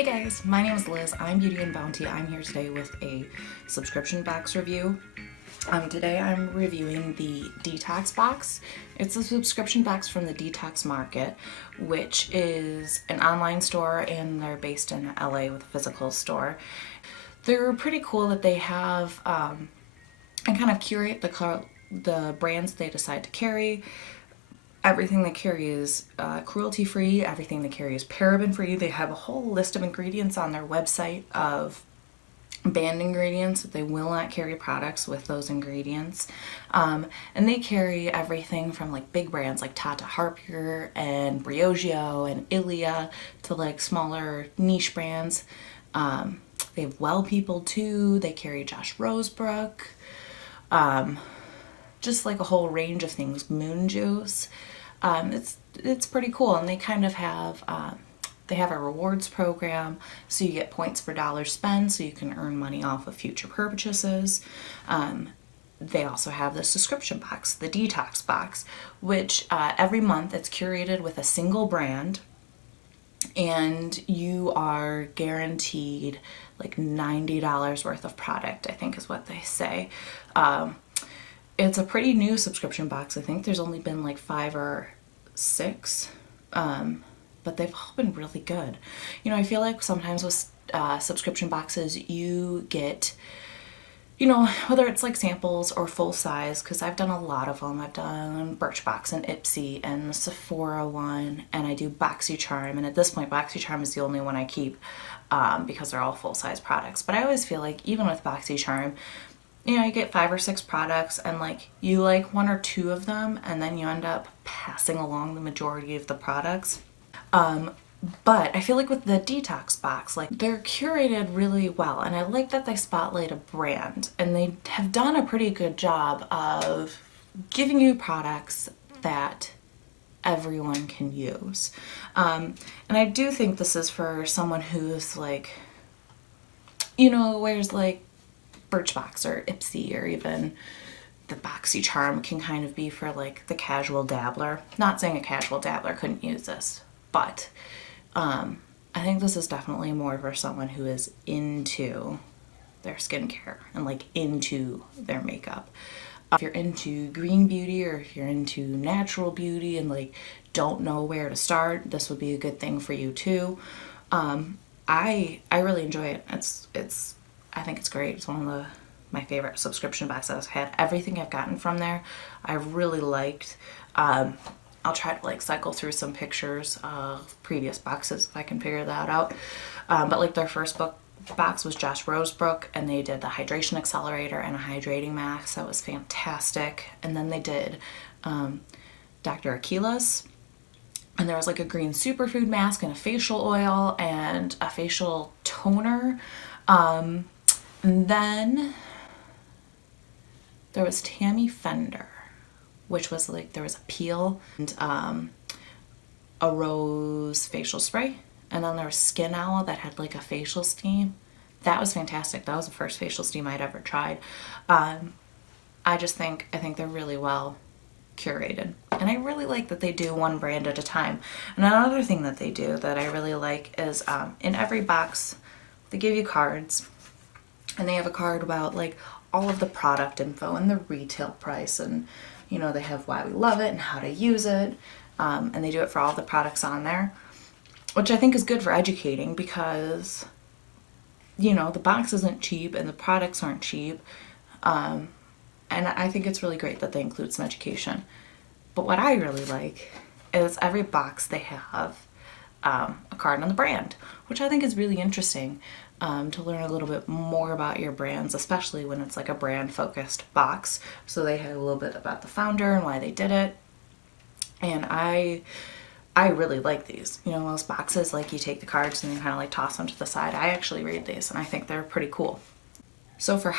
Hey guys, my name is Liz. I'm Beauty.and.bounty. I'm here today with a subscription box review. Today I'm reviewing the Detox Box. It's a subscription box from the Detox Market, which is an online store, and they're based in LA with a physical store. They're pretty cool that they have and kind of curate the brands they decide to carry. Everything they carry is cruelty free, everything they carry is paraben free. They have a whole list of ingredients on their website of banned ingredients. They will not carry products with those ingredients. And they carry everything from like big brands like Tata Harpier and Briogeo and Ilia to like smaller niche brands. They have Well People too. They carry Josh Rosebrook. Just like a whole range of things. Moon Juice. It's pretty cool, and they kind of have they have a rewards program, so you get points for dollars spent, so you can earn money off of future purchases. They also have the subscription box, the Detox Box, which every month it's curated with a single brand, and you are guaranteed like $90 worth of product, I think is what they say. It's a pretty new subscription box. I think there's only been like 5 or 6, but they've all been really good. You know, I feel like sometimes with subscription boxes you get, you know, whether it's like samples or full size, because I've done a lot of them. I've done Birchbox and Ipsy and the Sephora one, and I do BoxyCharm, and at this point BoxyCharm is the only one I keep because they're all full-size products. But I always feel like even with BoxyCharm, you know, you get 5 or 6 products and like you like 1 or 2 of them, and then you end up passing along the majority of the products. But I feel like with the Detox Box, like they're curated really well, and I like that they spotlight a brand, and they have done a pretty good job of giving you products that everyone can use. And I do think this is for someone who's like, you know, wears like Birchbox or Ipsy, or even the BoxyCharm can kind of be for like the casual dabbler. Not saying a casual dabbler couldn't use this, but I think this is definitely more for someone who is into their skincare and like into their makeup. If you're into green beauty, or if you're into natural beauty and like don't know where to start, this would be a good thing for you too. I really enjoy it. I think it's great. It's one of my favorite subscription boxes I've had. Everything I've gotten from there, I really liked. I'll try to like cycle through some pictures of previous boxes if I can figure that out. But like their first box was Josh Rosebrook, and they did the hydration accelerator and a hydrating mask. That was fantastic. And then they did Dr. Aquila's, and there was like a green superfood mask and a facial oil and a facial toner. And then there was Tammy Fender, which was like, there was a peel and a rose facial spray. And then there was Skin Owl that had like a facial steam. That was fantastic. That was the first facial steam I'd ever tried. I think they're really well curated. And I really like that they do one brand at a time. And another thing that they do that I really like is in every box, they give you cards, and they have a card about like all of the product info and the retail price, and you know, they have why we love it and how to use it, and they do it for all the products on there, which I think is good for educating, because you know, the box isn't cheap and the products aren't cheap, and I think it's really great that they include some education. But what I really like is every box they have a card on the brand, which I think is really interesting, to learn a little bit more about your brands, especially when it's like a brand focused box. So they have a little bit about the founder and why they did it. And I really like these. You know, those boxes, like you take the cards and you kind of like toss them to the side. I actually read these and I think they're pretty cool. So for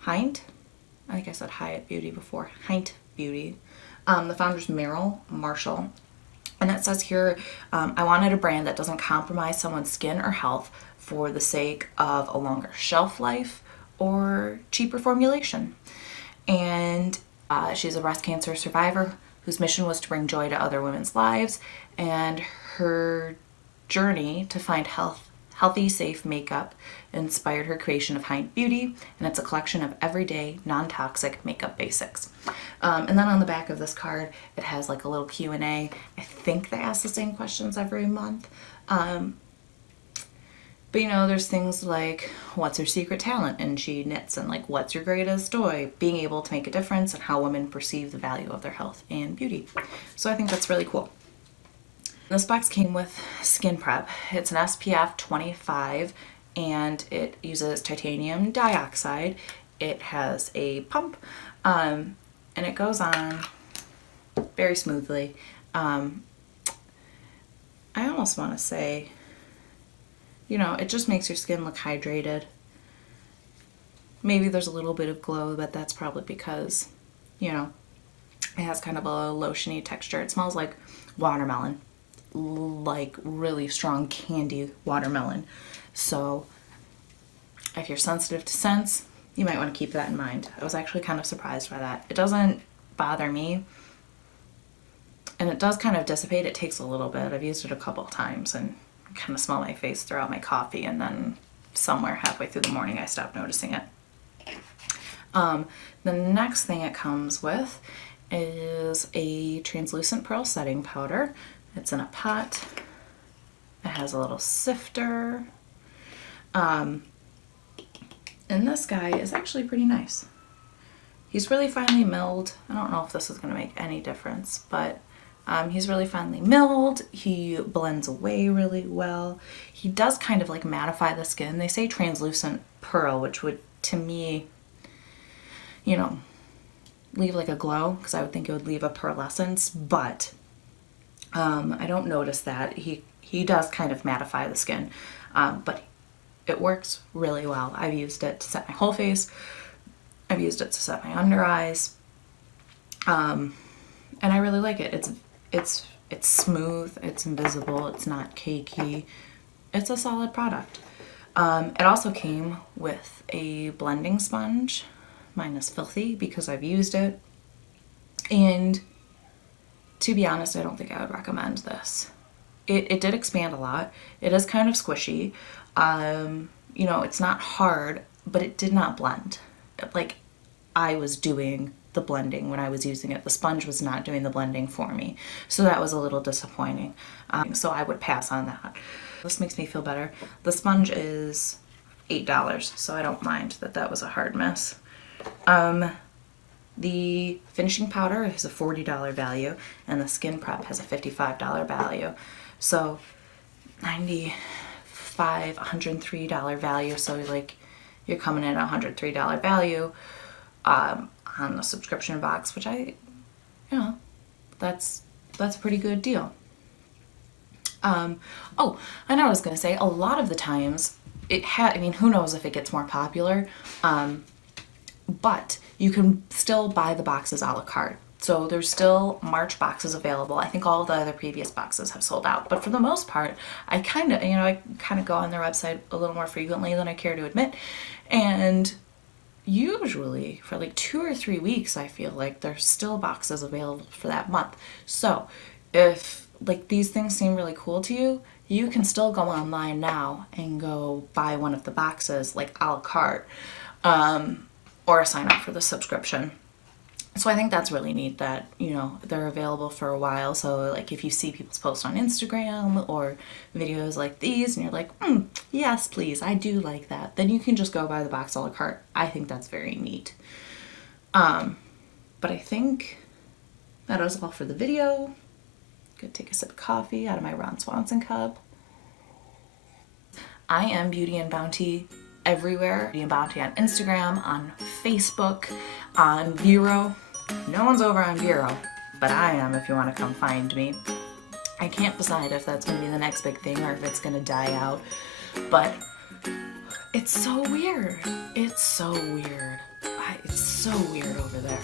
Hynt, I think I said Hynt Beauty before, Hynt Beauty, the founder's Meryl Marshall. And it says here, I wanted a brand that doesn't compromise someone's skin or health for the sake of a longer shelf life or cheaper formulation. And she's a breast cancer survivor whose mission was to bring joy to other women's lives, and her journey to find healthy, safe makeup inspired her creation of Hynt Beauty, and it's a collection of everyday, non-toxic makeup basics. And then on the back of this card, it has like a little Q&A. I think they ask the same questions every month. But you know, there's things like, what's her secret talent? And she knits. And like, what's your greatest joy? Being able to make a difference and how women perceive the value of their health and beauty. So I think that's really cool. This box came with skin prep. It's an SPF 25 and it uses titanium dioxide. It has a pump and it goes on very smoothly. I almost want to say, you know, it just makes your skin look hydrated. Maybe there's a little bit of glow, but that's probably because, you know, it has kind of a lotiony texture. It smells like watermelon, like really strong candy watermelon. So if you're sensitive to scents, you might want to keep that in mind. I was actually kind of surprised by that. It doesn't bother me, and it does kind of dissipate. It takes a little bit. I've used it a couple of times and kind of smell my face throughout my coffee, and then somewhere halfway through the morning I stopped noticing it. The next thing it comes with is a translucent pearl setting powder. It's in a pot. It has a little sifter. And this guy is actually pretty nice. He's really finely milled. I don't know if this is going to make any difference, but he's really finely milled. He blends away really well. He does kind of like mattify the skin. They say translucent pearl, which would, to me, you know, leave like a glow, because I would think it would leave a pearlescence, but I don't notice that. He does kind of mattify the skin, but it works really well. I've used it to set my whole face. I've used it to set my under eyes. And I really like it. It's smooth, it's invisible, it's not cakey. It's a solid product. It also came with a blending sponge. Mine is filthy because I've used it. And to be honest, I don't think I would recommend this. It did expand a lot. It is kind of squishy. You know, it's not hard, but it did not blend. Like, I was doing the blending when I was using it. The sponge was not doing the blending for me. So that was a little disappointing. So I would pass on that. This makes me feel better. The sponge is $8, so I don't mind that that was a hard miss. The finishing powder is a $40 value, and the skin prep has a $55 value. So $95, $103 value. So like you're coming in at $103 value on the subscription box, which you know, that's a pretty good deal. Oh, I know I was gonna say, a lot of the times I mean, who knows if it gets more popular, but you can still buy the boxes a la carte. So there's still March boxes available. I think all of the other previous boxes have sold out, but for the most part, I kind of go on their website a little more frequently than I care to admit, and usually for like 2 or 3 weeks, I feel like there's still boxes available for that month. So if like these things seem really cool to you, you can still go online now and go buy one of the boxes like a la carte, or sign up for the subscription. So I think that's really neat that, you know, they're available for a while. So like if you see people's posts on Instagram or videos like these and you're like, yes, please, I do like that, then you can just go buy the box a la carte. I think that's very neat. But I think that is all for the video. Gonna take a sip of coffee out of my Ron Swanson cup. I am Beauty and Bounty everywhere. Beauty and Bounty on Instagram, on Facebook, on Vero. No one's over on Vero, but I am if you want to come find me. I can't decide if that's going to be the next big thing or if it's going to die out, but it's so weird. It's so weird. It's so weird over there.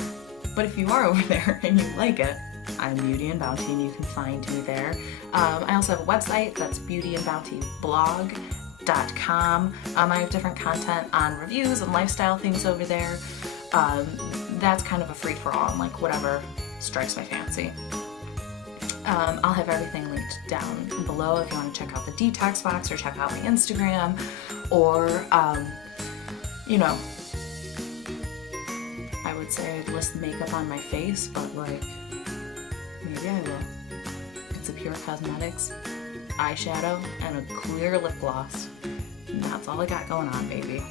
But if you are over there and you like it, I'm Beauty and Bounty and you can find me there. I also have a website, that's beauty.and.bounty.com. I have different content on reviews and lifestyle things over there. That's kind of a free-for-all, like whatever strikes my fancy. I'll have everything linked down below if you want to check out the Detox Box or check out my Instagram, or, you know, I would say I'd list makeup on my face, but like, maybe I will. It's a Pure Cosmetics eyeshadow and a clear lip gloss. And that's all I got going on, baby.